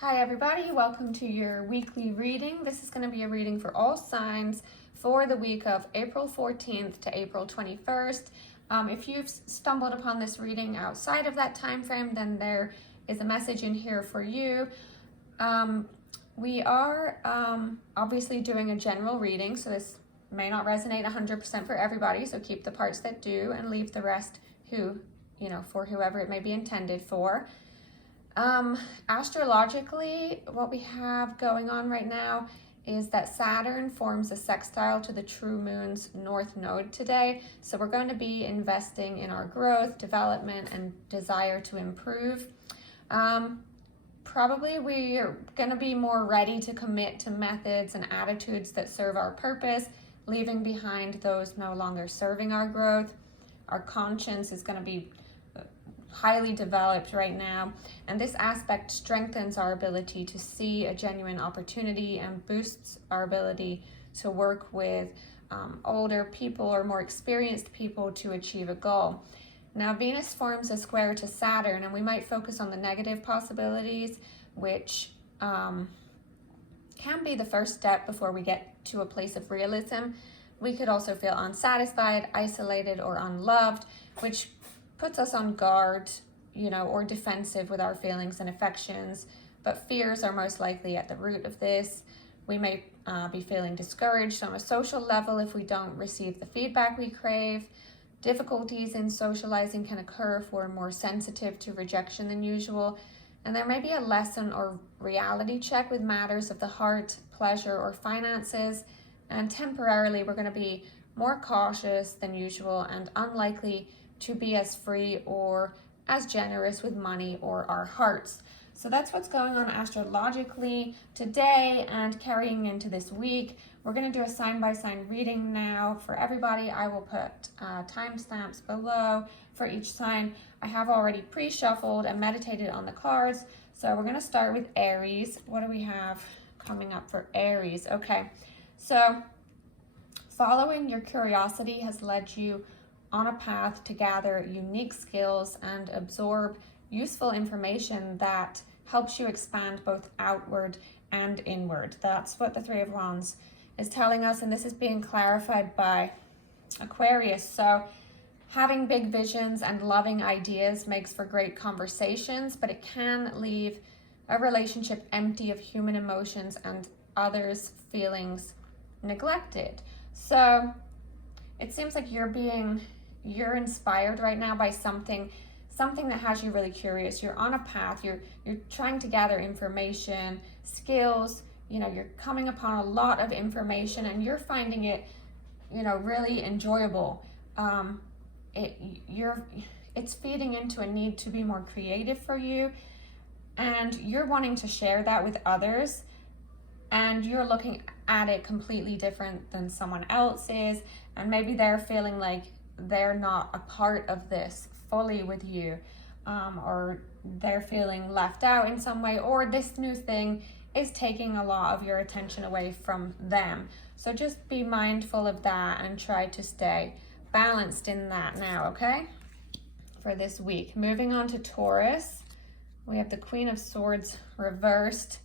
Hi everybody, welcome to your weekly reading. This is going to be a reading for all signs for the week of April 14th to April 21st. If you've stumbled upon this reading outside of that time frame, then there is a message in here for you. We are obviously doing a general reading, so this may not resonate 100% for everybody, so keep the parts that do and leave the rest for whoever it may be intended for. Astrologically, what we have going on right now is that Saturn forms a sextile to the true moon's north node today. So we're going to be investing in our growth, development, and desire to improve. Probably we're going to be more ready to commit to methods and attitudes that serve our purpose, leaving behind those no longer serving our growth. Our conscience is going to be highly developed right now, and this aspect strengthens our ability to see a genuine opportunity and boosts our ability to work with older people or more experienced people to achieve a goal. Now, Venus forms a square to Saturn, and we might focus on the negative possibilities, which can be the first step before we get to a place of realism. We could also feel unsatisfied, isolated, or unloved, which puts us on guard, or defensive with our feelings and affections, but fears are most likely at the root of this. We may be feeling discouraged on a social level if we don't receive the feedback we crave. Difficulties in socializing can occur if we're more sensitive to rejection than usual, and there may be a lesson or reality check with matters of the heart, pleasure, or finances, and temporarily we're going to be more cautious than usual and unlikely to be as free or as generous with money or our hearts. So that's what's going on astrologically today and carrying into this week. We're going to do a sign-by-sign reading now for everybody. I will put timestamps below for each sign. I have already pre-shuffled and meditated on the cards. So we're going to start with Aries. What do we have coming up for Aries? Okay, so following your curiosity has led you on a path to gather unique skills and absorb useful information that helps you expand both outward and inward. That's what the Three of Wands is telling us, and this is being clarified by Aquarius. So having big visions and loving ideas makes for great conversations, but it can leave a relationship empty of human emotions and others' feelings neglected. So it seems like you're inspired right now by something that has you really curious. You're on a path, you're trying to gather information, skills, you're coming upon a lot of information and you're finding it, really enjoyable. It's feeding into a need to be more creative for you, and you're wanting to share that with others, and you're looking at it completely different than someone else is, and maybe they're feeling like they're not a part of this fully with you, or they're feeling left out in some way, or this new thing is taking a lot of your attention away from them. So just be mindful of that and try to stay balanced in that now, okay? For this week. Moving on to Taurus, we have the Queen of Swords reversed,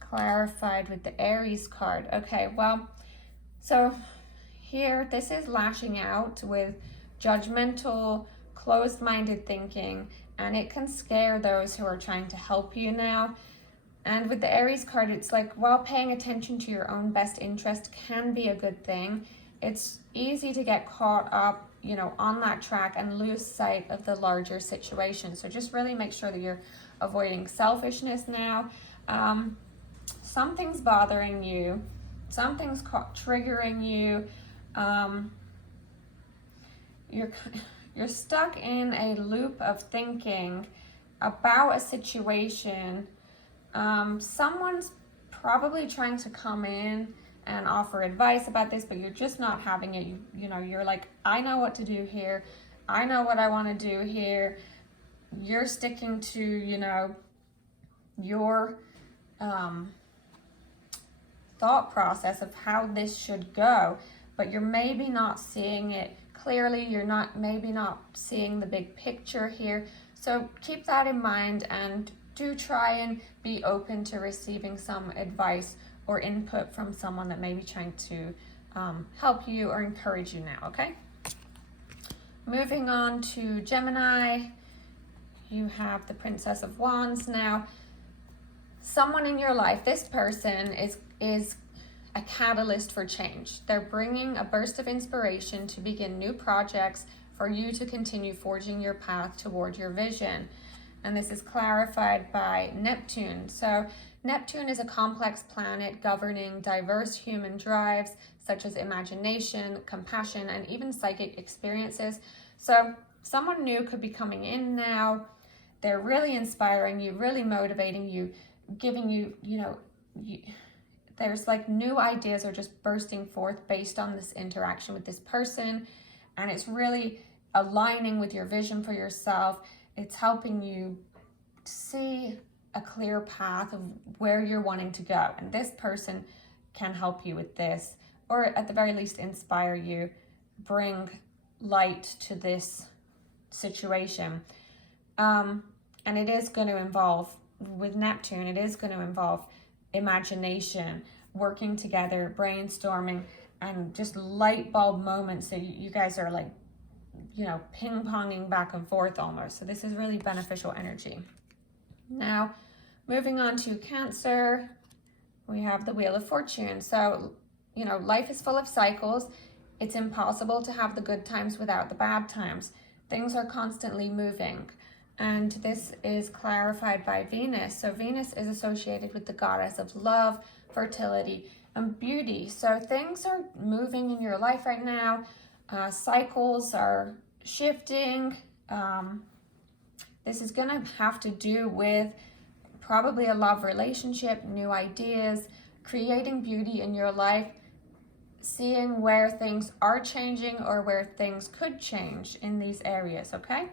clarified with the Aries card. Okay, well, so here, this is lashing out with judgmental, closed-minded thinking, and it can scare those who are trying to help you now. And with the Aries card, it's like, while paying attention to your own best interest can be a good thing, it's easy to get caught up, on that track and lose sight of the larger situation. So just really make sure that you're avoiding selfishness now. Something's bothering you, something's triggering you. You're stuck in a loop of thinking about a situation. Someone's probably trying to come in and offer advice about this, but you're just not having it. You're like, I know what to do here. I know what I want to do here. You're sticking to, your thought process of how this should go, but you're maybe not seeing it clearly. You're maybe not seeing the big picture here. So keep that in mind and do try and be open to receiving some advice or input from someone that may be trying to help you or encourage you now, okay? Moving on to Gemini, you have the Princess of Wands. Now, someone in your life, this person is a catalyst for change. They're bringing a burst of inspiration to begin new projects for you to continue forging your path toward your vision. And this is clarified by Neptune. So Neptune is a complex planet governing diverse human drives such as imagination, compassion, and even psychic experiences. So someone new could be coming in now. They're really inspiring you, really motivating you, giving you, there's like new ideas are just bursting forth based on this interaction with this person. And it's really aligning with your vision for yourself. It's helping you see a clear path of where you're wanting to go. And this person can help you with this, or at the very least inspire you, bring light to this situation. And it is going to involve, with Neptune, it is going to involve imagination, working together, brainstorming, and just light bulb moments that you guys are like, ping-ponging back and forth almost. So this is really beneficial energy. Now, moving on to Cancer, we have the Wheel of Fortune. So, life is full of cycles. It's impossible to have the good times without the bad times. Things are constantly moving. And this is clarified by Venus. So Venus is associated with the goddess of love, fertility, and beauty. So things are moving in your life right now. Cycles are shifting. This is going to have to do with probably a love relationship, new ideas, creating beauty in your life, seeing where things are changing or where things could change in these areas, okay?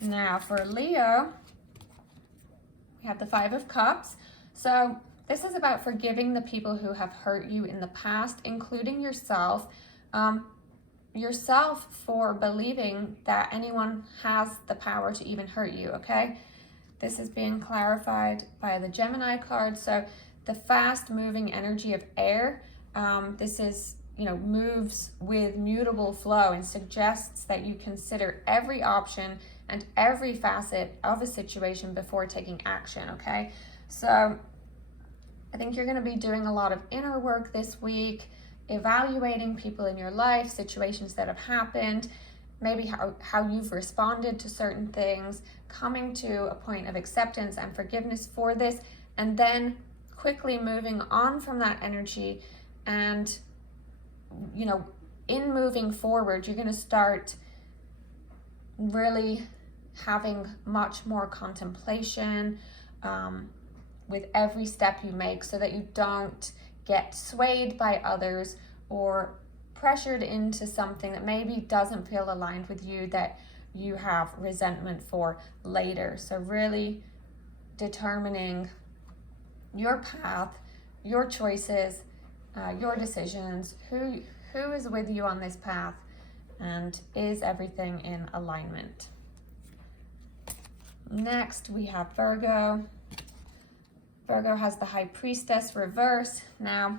Now for Leo, we have the Five of Cups. So this is about forgiving the people who have hurt you in the past, including yourself. Yourself for believing that anyone has the power to even hurt you, okay? This is being clarified by the Gemini card. So the fast moving energy of air, this is, moves with mutable flow and suggests that you consider every option and every facet of a situation before taking action, okay? So I think you're going to be doing a lot of inner work this week, evaluating people in your life, situations that have happened, maybe how you've responded to certain things, coming to a point of acceptance and forgiveness for this, and then quickly moving on from that energy. And, in moving forward, you're going to start really having much more contemplation with every step you make, so that you don't get swayed by others or pressured into something that maybe doesn't feel aligned with you, that you have resentment for later. So really determining your path, your choices, your decisions, who is with you on this path, and is everything in alignment. Next, we have Virgo. Virgo has the High Priestess reverse. Now,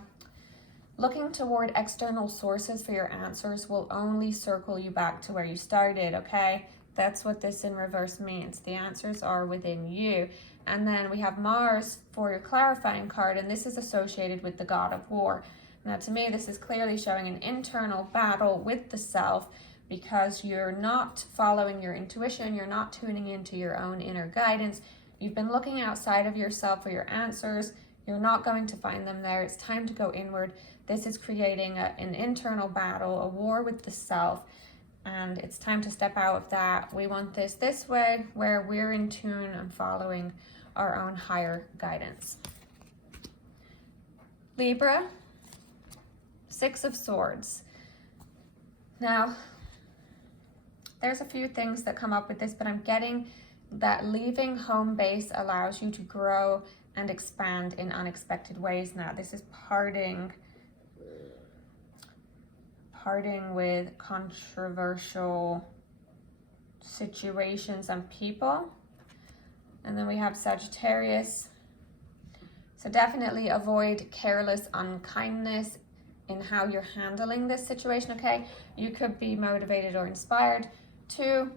looking toward external sources for your answers will only circle you back to where you started, okay? That's what this in reverse means. The answers are within you. And then we have Mars for your clarifying card, and this is associated with the God of War. Now, to me, this is clearly showing an internal battle with the self, because you're not following your intuition, you're not tuning into your own inner guidance. You've been looking outside of yourself for your answers. You're not going to find them there. It's time to go inward. This is creating an internal battle, a war with the self, and it's time to step out of that. We want this way, where we're in tune and following our own higher guidance. Libra, Six of Swords. Now, there's a few things that come up with this, but I'm getting that leaving home base allows you to grow and expand in unexpected ways. Now, this is parting with controversial situations and people. And then we have Sagittarius. So definitely avoid careless unkindness in how you're handling this situation, okay? You could be motivated or inspired to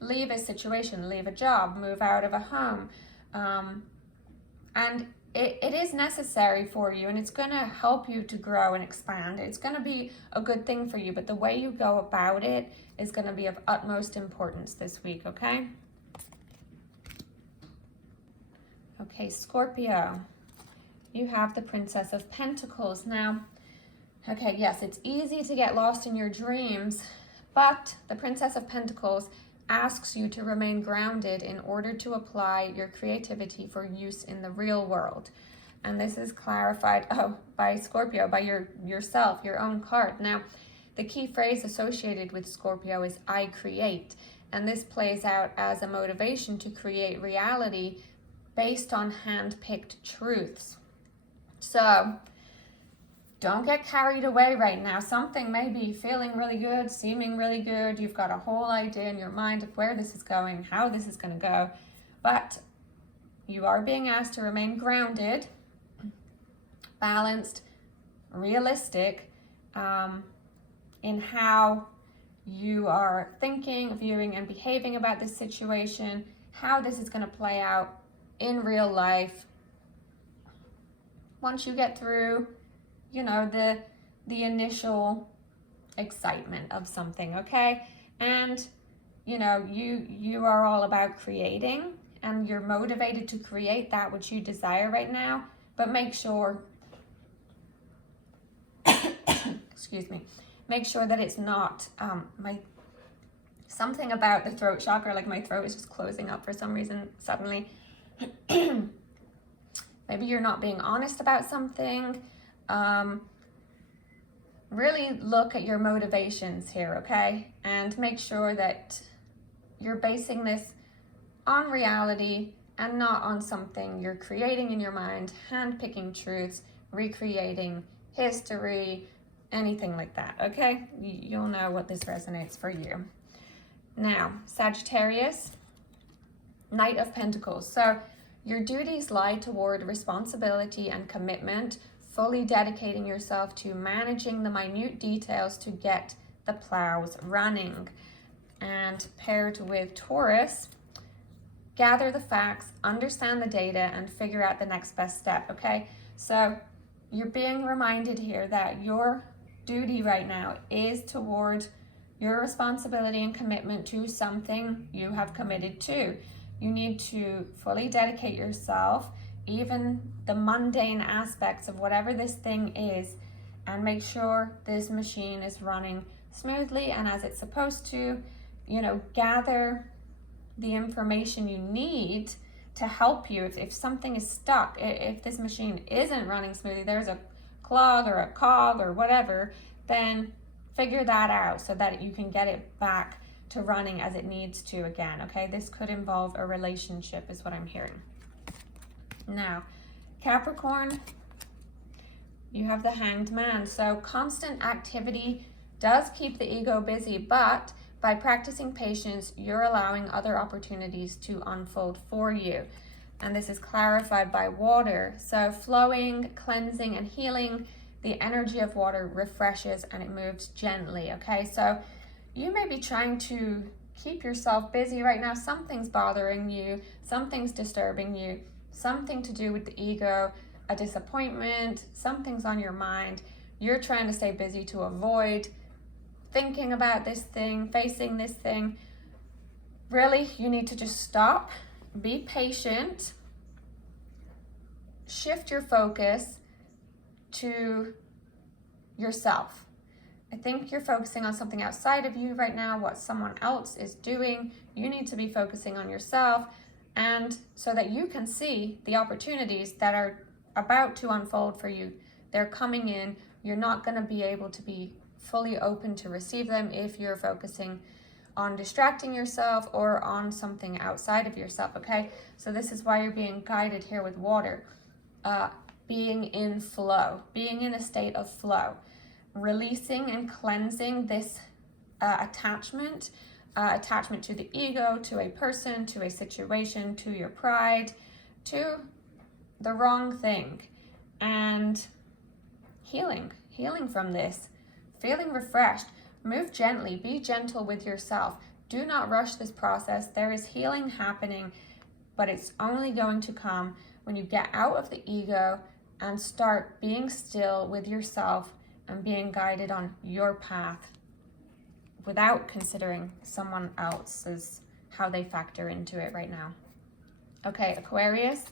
leave a situation, leave a job, move out of a home. And it is necessary for you, and it's going to help you to grow and expand. It's going to be a good thing for you, but the way you go about it is going to be of utmost importance this week, okay? Okay, Scorpio, you have the Princess of Pentacles. Now, okay, yes, it's easy to get lost in your dreams, but the Princess of Pentacles asks you to remain grounded in order to apply your creativity for use in the real world. And this is clarified by Scorpio, by yourself, your own card. Now, the key phrase associated with Scorpio is I create, and this plays out as a motivation to create reality based on hand-picked truths. So don't get carried away right now. Something may be feeling really good, seeming really good. You've got a whole idea in your mind of where this is going, how this is going to go. But you are being asked to remain grounded, balanced, realistic in how you are thinking, viewing, and behaving about this situation, how this is going to play out in real life. Once you get through, you know, the initial excitement of something, okay? And, you know, you are all about creating, and you're motivated to create that which you desire right now, but make sure, excuse me, make sure that it's not, something about the throat chakra, like my throat is just closing up for some reason suddenly. Maybe you're not being honest about something. Really look at your motivations here, okay? And make sure that you're basing this on reality and not on something you're creating in your mind, hand-picking truths, recreating history, anything like that, okay? You'll know what this resonates for you. Now, Sagittarius, Knight of Pentacles. So your duties lie toward responsibility and commitment, fully dedicating yourself to managing the minute details to get the plows running. And paired with Taurus, gather the facts, understand the data, and figure out the next best step, okay? So you're being reminded here that your duty right now is toward your responsibility and commitment to something you have committed to. You need to fully dedicate yourself, even the mundane aspects of whatever this thing is, and make sure this machine is running smoothly and as it's supposed to. You know, gather the information you need to help you. If something is stuck, if this machine isn't running smoothly, there's a clog or a cog or whatever, then figure that out so that you can get it back to running as it needs to again, okay? This could involve a relationship is what I'm hearing. Now, Capricorn, you have the Hanged Man. So constant activity does keep the ego busy, but by practicing patience, you're allowing other opportunities to unfold for you. And this is clarified by water. So flowing, cleansing, and healing, the energy of water refreshes and it moves gently, okay? So you may be trying to keep yourself busy right now. Something's bothering you, something's disturbing you, something to do with the ego, a disappointment, something's on your mind. You're trying to stay busy to avoid thinking about this thing, facing this thing. Really, you need to just stop, be patient, shift your focus to yourself. I think you're focusing on something outside of you right now, what someone else is doing. You need to be focusing on yourself, and so that you can see the opportunities that are about to unfold for you. They're coming in. You're not going to be able to be fully open to receive them if you're focusing on distracting yourself or on something outside of yourself, okay? So this is why you're being guided here with water. Being in flow, being in a state of flow. Releasing and cleansing this attachment attachment to the ego, to a person, to a situation, to your pride, to the wrong thing. And healing from this, feeling refreshed. Move gently, be gentle with yourself. Do not rush this process. There is healing happening, but it's only going to come when you get out of the ego and start being still with yourself and being guided on your path without considering someone else's, how they factor into it right now. Okay, Aquarius,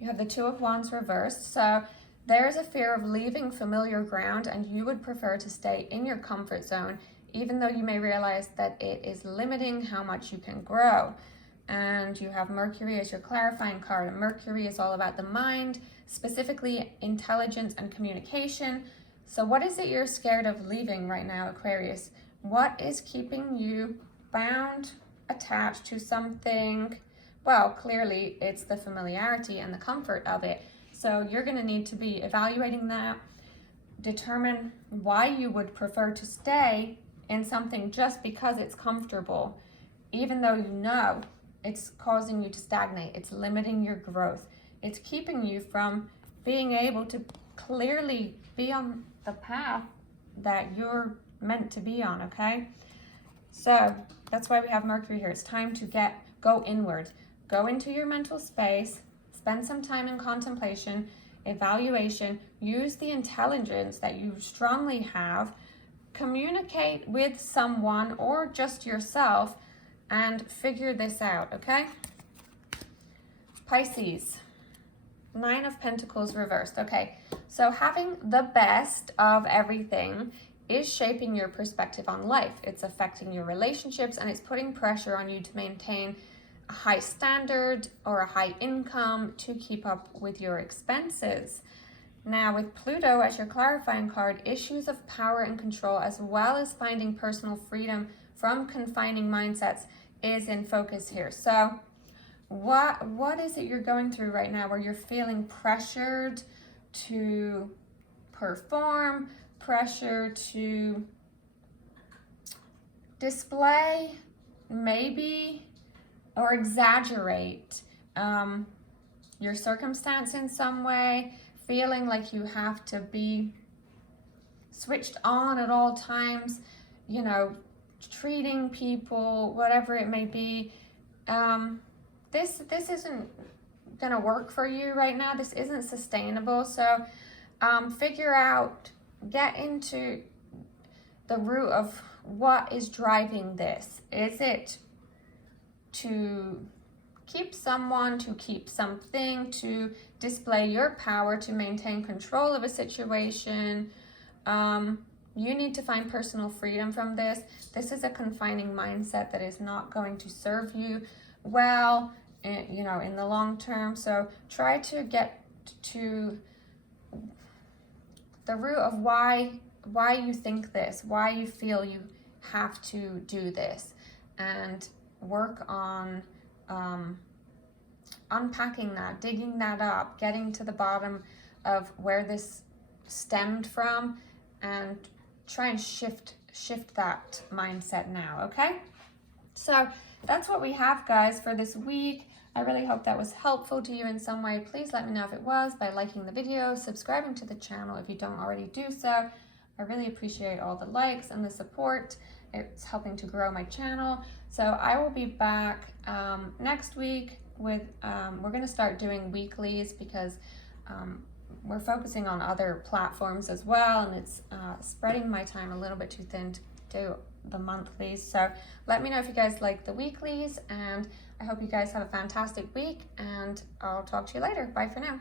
you have the Two of Wands reversed. So there is a fear of leaving familiar ground and you would prefer to stay in your comfort zone, even though you may realize that it is limiting how much you can grow. And you have Mercury as your clarifying card. And Mercury is all about the mind, specifically intelligence and communication. So what is it you're scared of leaving right now, Aquarius? What is keeping you bound, attached to something? Well, clearly it's the familiarity and the comfort of it. So you're going to need to be evaluating that, determine why you would prefer to stay in something just because it's comfortable, even though you know it's causing you to stagnate. It's limiting your growth. It's keeping you from being able to clearly be on the path that you're meant to be on, okay? So that's why we have Mercury here. It's time to go inward. Go into your mental space, spend some time in contemplation, evaluation, use the intelligence that you strongly have, communicate with someone or just yourself, and figure this out, okay? Pisces, Nine of Pentacles reversed. Okay, so having the best of everything is shaping your perspective on life. It's affecting your relationships and it's putting pressure on you to maintain a high standard or a high income to keep up with your expenses. Now with Pluto as your clarifying card, issues of power and control as well as finding personal freedom from confining mindsets is in focus here. So what is it you're going through right now where you're feeling pressured to perform, pressure to display maybe or exaggerate your circumstance in some way, feeling like you have to be switched on at all times, you know, treating people, whatever it may be. This isn't gonna work for you right now. This isn't sustainable. So figure out, get into the root of what is driving this. Is it to keep someone, to keep something, to display your power, to maintain control of a situation? You need to find personal freedom from this. This is a confining mindset that is not going to serve you well, you know, in the long term. So try to get to the root of why you think this, why you feel you have to do this, and work on unpacking that, digging that up, getting to the bottom of where this stemmed from, and try and shift that mindset now, okay? So that's what we have, guys, for this week. I really hope that was helpful to you in some way. Please let me know if it was by liking the video, subscribing to the channel if you don't already do so. I really appreciate all the likes and the support. It's helping to grow my channel. So I will be back next week with, we're gonna start doing weeklies because we're focusing on other platforms as well, and it's spreading my time a little bit too thin to do the monthlies. So let me know if you guys like the weeklies, and I hope you guys have a fantastic week, and I'll talk to you later. Bye for now.